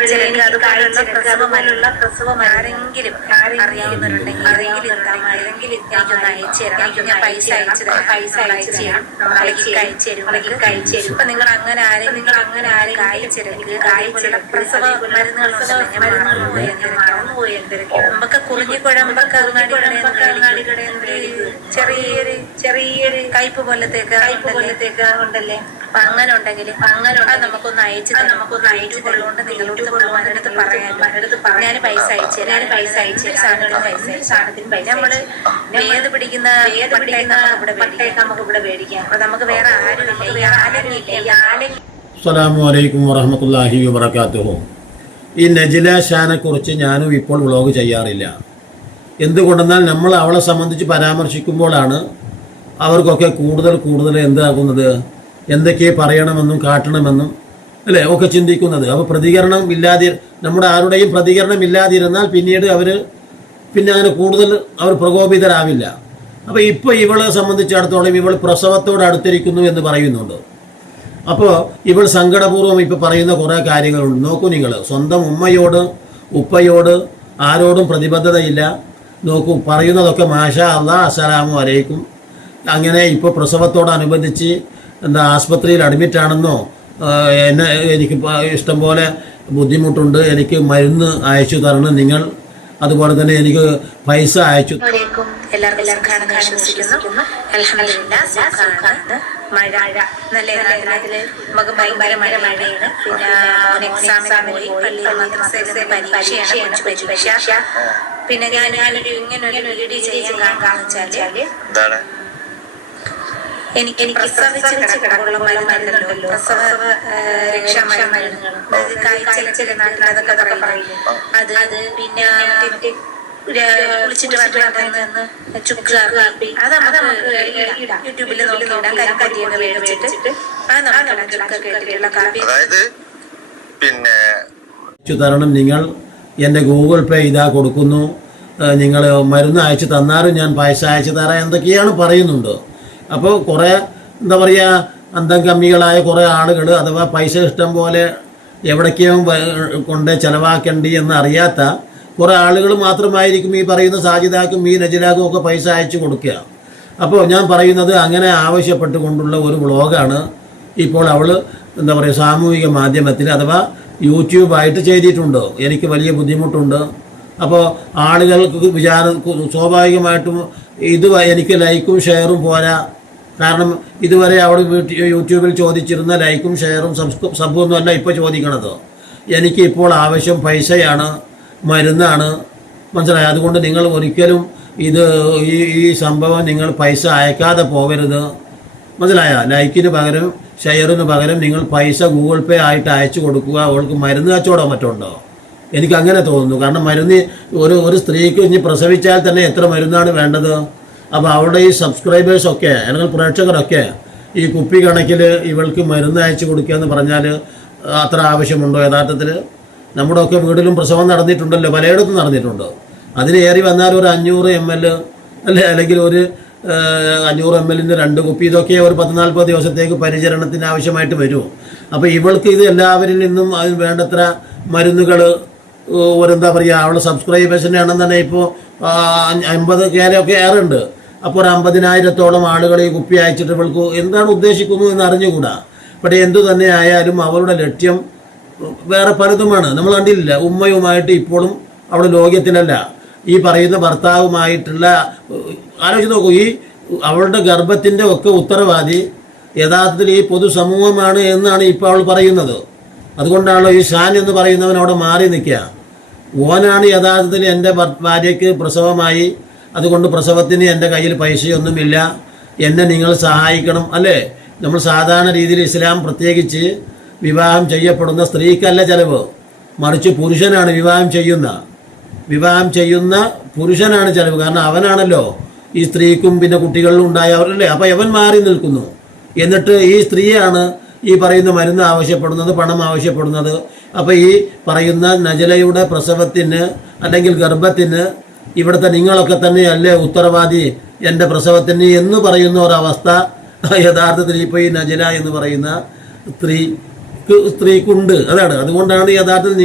അതുപോലുള്ള പ്രസവം ആരെങ്കിലും അറിയാവുന്നവരുണ്ടെങ്കിൽ എനിക്കൊന്ന് അയച്ചു തരണം. ഞാൻ പൈസ അയച്ചു തരാം. ഇപ്പൊ നിങ്ങൾ അങ്ങനെ ആരെങ്കിലും പ്രസവ മരുന്നുകളുണ്ടല്ലോ, നമുക്ക് കുറിഞ്ഞിക്കുഴമ്പൊക്കെ ചെറിയൊരു കയ്പ് പോലത്തേക്ക് ഉണ്ടല്ലേ. അപ്പൊ അങ്ങനെ ഉണ്ടെങ്കിൽ നമുക്കൊന്ന് അയച്ചു കൊള്ളുകൊണ്ട് നിങ്ങളോട് പറയാൻ ഞാൻ പൈസ അയച്ചു സാധനത്തിന് നമ്മള് വേദ് പിടിക്കുന്ന പട്ടയൊക്കെ നമുക്ക് ഇവിടെ മേടിക്കാം. അപ്പൊ നമുക്ക് വേറെ ആരുമില്ല. അസ്സലാമു അലൈക്കും വറഹ്മത്തുള്ളാഹി വബറകാതുഹു. ഈ നജില ഷാനെ കുറിച്ച് ഞാനും ഇപ്പോൾ വ്ളോഗ് ചെയ്യാറില്ല. എന്തുകൊണ്ടെന്നാൽ നമ്മൾ അവളെ സംബന്ധിച്ച് പരാമർശിക്കുമ്പോഴാണ് അവർക്കൊക്കെ കൂടുതൽ എന്താകുന്നത്, എന്തൊക്കെ പറയണമെന്നും കാട്ടണമെന്നും അല്ലേ ഒക്കെ ചിന്തിക്കുന്നത്. അപ്പോൾ പ്രതികരണം ഇല്ലാതെ നമ്മുടെ ആരുടെയും പ്രതികരണം ഇല്ലാതിരുന്നാൽ പിന്നീട് പിന്നെ അങ്ങനെ കൂടുതൽ അവർ പ്രകോപിതരാവില്ല. അപ്പോൾ ഇപ്പോൾ ഇവളെ സംബന്ധിച്ചിടത്തോളം ഇവൾ പ്രസവത്തോട് അടുത്തിരിക്കുന്നു എന്ന് പറയുന്നുണ്ട്. അപ്പോൾ ഇവൾ സങ്കടപൂർവ്വം ഇപ്പോൾ പറയുന്ന കുറേ കാര്യങ്ങളുണ്ട്. നോക്കൂ, നിങ്ങൾ സ്വന്തം ഉമ്മയോട് ഉപ്പയോട് ആരോടും പ്രതിബദ്ധതയില്ല. നോക്കൂ, പറയുന്നതൊക്കെ മാഷാ അല്ലാഹ് അസ്സലാമു അലൈക്കും. അങ്ങനെ ഇപ്പോൾ പ്രസവത്തോടനുബന്ധിച്ച് ആസ്പത്രിയിൽ അഡ്മിറ്റാണെന്നോ, എനിക്ക് ഇഷ്ടം പോലെ ബുദ്ധിമുട്ടുണ്ട്, എനിക്ക് മരുന്ന് അയച്ചു തരണം നിങ്ങൾ, അതുപോലെ തന്നെ എനിക്ക് പൈസ അയച്ചു. മഴ നല്ല നമുക്ക് ഭയങ്കര മഴയാണ്. പിന്നെ പരീക്ഷ. പിന്നെ ഞാനൊരു ഇങ്ങനൊരു വീഡിയോ ചെയ്യാൻ കാണിച്ചാല് എനിക്ക് പ്രസവിച്ചുള്ള മരുന്നുണ്ടല്ലോ, പ്രസവ രക്ഷാ മരുന്നുകൾ, കാഴ്ച നാട്ടിൽ അതൊക്കെ പറയില്ലേ, അത് പിന്നെ കുളിച്ചിട്ട് വരണമെന്ന് ചുക്ക് കാപ്പി അത് നമുക്ക് യൂട്യൂബിൽ നോക്കിയിടാം. കരിക്കരിയൊക്കെ മേടിച്ചിട്ട് അത് നമുക്ക് ചുക്കൊക്കെ ഇട്ടിട്ടുള്ള കാപ്പി തരണം. നിങ്ങൾ എൻ്റെ ഗൂഗിൾ പേ ഇതാ കൊടുക്കുന്നു, നിങ്ങൾ മരുന്ന് അയച്ചു തന്നാലും ഞാൻ പൈസ അയച്ചു തരാം എന്തൊക്കെയാണ് പറയുന്നുണ്ട്. അപ്പോൾ കുറേ എന്താ പറയുക, അന്തം കമ്മികളായ കുറേ ആളുകൾ, അഥവാ പൈസ ഇഷ്ടം പോലെ എവിടേക്കോ കൊണ്ട് ചിലവാക്കേണ്ടി എന്ന് അറിയാത്ത കുറേ ആളുകൾ മാത്രമായിരിക്കും ഈ പറയുന്ന സാജിദാക്കും ഈ നജിലാക്കും ഒക്കെ പൈസ അയച്ചു കൊടുക്കുക. അപ്പോൾ ഞാൻ പറയുന്നത് അങ്ങനെ ആവശ്യപ്പെട്ടുകൊണ്ടുള്ള ഒരു വ്ളോഗാണ് ഇപ്പോൾ അവൾ എന്താ പറയുക സാമൂഹിക മാധ്യമത്തിൽ അഥവാ യൂട്യൂബായിട്ട് ചെയ്തിട്ടുണ്ട്. എനിക്ക് വലിയ ബുദ്ധിമുട്ടുണ്ട്. അപ്പോൾ ആളുകൾക്ക് സ്വാഭാവികമായിട്ടും എനിക്ക് ലൈക്കും ഷെയറും പോരാ. കാരണം ഇതുവരെ അവൾ യൂട്യൂബിൽ ചോദിച്ചിരുന്ന ലൈക്കും ഷെയറും സബ്ബൊന്നുമല്ല ഇപ്പോൾ ചോദിക്കണത്. എനിക്ക് ഇപ്പോൾ ആവശ്യം പൈസയാണ്, മരുന്നാണ്, മനസ്സിലായി. അതുകൊണ്ട് നിങ്ങൾ ഒരിക്കലും ഈ സംഭവം നിങ്ങൾ പൈസ അയക്കാതെ പോകരുത്, മനസ്സിലായ. ലൈക്കിന് പകരം ഷെയറിന് പകരം നിങ്ങൾ പൈസ ഗൂഗിൾ പേ ആയിട്ട് അയച്ചു കൊടുക്കുക. അവൾക്ക് മരുന്ന് കച്ചവടം മറ്റുണ്ടോ? എനിക്കങ്ങനെ തോന്നുന്നു. കാരണം മരുന്ന് ഒരു സ്ത്രീക്ക് ഇനി പ്രസവിച്ചാൽ തന്നെ എത്ര മരുന്നാണ് വേണ്ടത്? അപ്പോൾ അവളുടെ ഈ സബ്സ്ക്രൈബേഴ്സൊക്കെ അല്ലെങ്കിൽ പ്രേക്ഷകരൊക്കെ ഈ കുപ്പി കണക്കിൽ ഇവൾക്ക് മരുന്ന് അയച്ചു കൊടുക്കുക എന്ന് പറഞ്ഞാൽ അത്ര ആവശ്യമുണ്ടോ യഥാർത്ഥത്തിൽ? നമ്മുടെ ഒക്കെ വീട്ടിലും പ്രസവം നടന്നിട്ടുണ്ടല്ലോ, പലയിടത്തും നടന്നിട്ടുണ്ട്. അതിലേറി വന്നാൽ ഒരു 500 ml അല്ലേ, അല്ലെങ്കിൽ ഒരു 500 ml 2 കുപ്പി, ഇതൊക്കെ ഒരു 10-40 ദിവസത്തേക്ക് പരിചരണത്തിന് ആവശ്യമായിട്ട് വരും. അപ്പോൾ ഇവൾക്ക് ഇത് എല്ലാവരിൽ നിന്നും അതിന് വേണ്ടത്ര മരുന്നുകൾ എന്താ പറയുക, അവളുടെ സബ്സ്ക്രൈബേഴ്സിൻ്റെ എണ്ണം തന്നെ ഇപ്പോൾ 50K ഏറെ ഉണ്ട്. അപ്പോൾ ഒരു 50,000-ഓളം ആളുകൾ ഈ കുപ്പി അയച്ചിട്ട് ഇവൾക്ക് എന്താണ് ഉദ്ദേശിക്കുന്നത് എന്ന് അറിഞ്ഞുകൂടാ. പക്ഷേ എന്തു തന്നെ ആയാലും അവളുടെ ലക്ഷ്യം വേറെ പലതുമാണ്. നമ്മൾ കണ്ടില്ല, ഉമ്മയുമായിട്ട് ഇപ്പോഴും അവൾ ലോക്യത്തിലല്ല. ഈ പറയുന്ന ഭർത്താവുമായിട്ടുള്ള ആലോചിച്ച് നോക്കൂ, ഈ അവളുടെ ഗർഭത്തിൻ്റെ ഒക്കെ ഉത്തരവാദി യഥാർത്ഥത്തിൽ ഈ പൊതുസമൂഹമാണ് എന്നാണ് ഇപ്പോൾ അവൾ പറയുന്നത്. അതുകൊണ്ടാണല്ലോ ഈ ഷാൻ എന്ന് പറയുന്നവൻ അവിടെ മാറി നിൽക്കുക. ഓനാണ് യഥാർത്ഥത്തിൽ എൻ്റെ ഭാര്യയ്ക്ക് പ്രസവമായി, അതുകൊണ്ട് പ്രസവത്തിന് എൻ്റെ കയ്യിൽ പൈസയൊന്നുമില്ല, എന്നെ നിങ്ങൾ സഹായിക്കണം, അല്ലേ? നമ്മൾ സാധാരണ രീതിയിൽ ഇസ്ലാം പ്രത്യേകിച്ച് വിവാഹം ചെയ്യപ്പെടുന്ന സ്ത്രീക്കല്ല ചിലവ്, മറിച്ച് പുരുഷനാണ് വിവാഹം ചെയ്യുന്ന പുരുഷനാണ് ചിലവ്. കാരണം അവനാണല്ലോ ഈ സ്ത്രീക്കും പിന്നെ കുട്ടികളിലും ഉണ്ടായവരല്ലേ. അപ്പോൾ അവൻ മാറി നിൽക്കുന്നു. എന്നിട്ട് ഈ സ്ത്രീയാണ് ഈ പറയുന്ന മരുന്ന് ആവശ്യപ്പെടുന്നത്, പണം ആവശ്യപ്പെടുന്നത്. അപ്പോൾ ഈ പറയുന്ന നജലയുടെ പ്രസവത്തിന് അല്ലെങ്കിൽ ഗർഭത്തിന് ഇവിടുത്തെ നിങ്ങളൊക്കെ തന്നെയല്ലേ ഉത്തരവാദി എൻ്റെ പ്രസവത്തിന് എന്ന് പറയുന്ന ഒരവസ്ഥ യഥാർത്ഥത്തിൽ ഇപ്പോൾ ഈ നജല എന്ന് പറയുന്ന സ്ത്രീ സ്ത്രീക്കുണ്ട്. അതാണ്, അതുകൊണ്ടാണ് യഥാർത്ഥത്തിൽ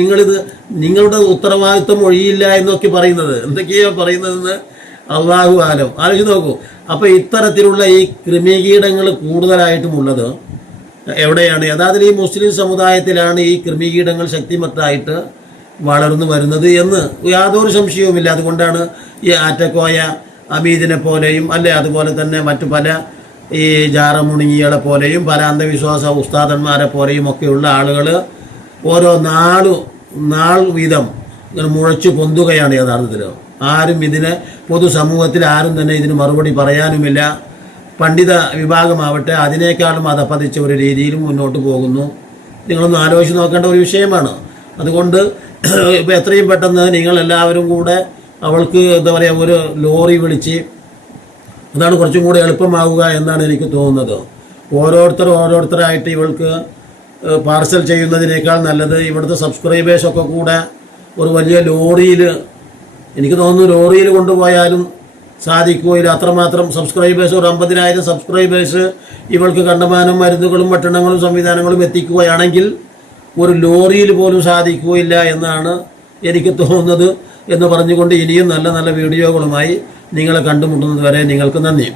നിങ്ങളുടെ ഉത്തരവാദിത്വം ഒഴിയില്ല എന്നൊക്കെ പറയുന്നത്. എന്തൊക്കെയോ പറയുന്നതെന്ന് അള്ളാഹു ആലം. ആലോചിച്ച് നോക്കൂ. അപ്പോൾ ഇത്തരത്തിലുള്ള ഈ കൃമികീടങ്ങൾ കൂടുതലായിട്ടും ഉള്ളത് എവിടെയാണ്? യഥാർത്ഥത്തിൽ ഈ മുസ്ലിം സമുദായത്തിലാണ് ഈ കൃമികീടങ്ങൾ ശക്തിമത്തായിട്ട് വളർന്നു വരുന്നത് എന്ന് യാതൊരു സംശയവുമില്ല. അതുകൊണ്ടാണ് ഈ ആറ്റക്കോയ അമീദിനെ പോലെയും അതുപോലെ തന്നെ മറ്റു പല ഈ ജാറമുണിങ്ങികളെ പോലെയും പല അന്ധവിശ്വാസ ഉസ്താദന്മാരെ പോലെയും ഒക്കെയുള്ള ആളുകൾ ഓരോ നാൾ വീതം ഇങ്ങനെ മുഴച്ചു പൊന്തുകയാണ് യഥാർത്ഥത്തിൽ. ആരും ഇതിനെ പൊതുസമൂഹത്തിൽ ആരും തന്നെ ഇതിന് മറുപടി പറയാനുമില്ല. പണ്ഡിത വിഭാഗമാവട്ടെ അതിനേക്കാളും അധപ്പതിച്ച ഒരു രീതിയിലും മുന്നോട്ട് പോകുന്നു. നിങ്ങളൊന്ന് ആലോചിച്ച് നോക്കേണ്ട ഒരു വിഷയമാണ്. അതുകൊണ്ട് ഇപ്പോൾ എത്രയും പെട്ടെന്ന് നിങ്ങളെല്ലാവരും കൂടെ അവൾക്ക് എന്താ പറയുക ഒരു ലോറി വിളിച്ച് അതാണ് കുറച്ചും കൂടെ എളുപ്പമാവുക എന്നാണ് എനിക്ക് തോന്നുന്നത്. ഓരോരുത്തരായിട്ട് ഇവൾക്ക് പാർസൽ ചെയ്യുന്നതിനേക്കാൾ നല്ലത് ഇവിടുത്തെ സബ്സ്ക്രൈബേഴ്സൊക്കെ കൂടെ ഒരു വലിയ ലോറിയിൽ, എനിക്ക് തോന്നുന്നു ലോറിയിൽ കൊണ്ടുപോയാലും സാധിക്കുകയില്ല. അത്രമാത്രം സബ്സ്ക്രൈബേഴ്സ്, ഒരു 50,000 സബ്സ്ക്രൈബേഴ്സ് ഇവൾക്ക് കണ്ടമാനം മരുന്നുകളും ഭക്ഷണങ്ങളും സംവിധാനങ്ങളും എത്തിക്കുകയാണെങ്കിൽ ഒരു ലോറിയിൽ പോലും സാധിക്കുകയില്ല എന്നാണ് എനിക്ക് തോന്നുന്നത് എന്ന് പറഞ്ഞുകൊണ്ട് ഇനിയും നല്ല നല്ല വീഡിയോകളുമായി നിങ്ങളെ കണ്ടുമുട്ടുന്നത് വരെ നിങ്ങൾക്ക് നന്ദി.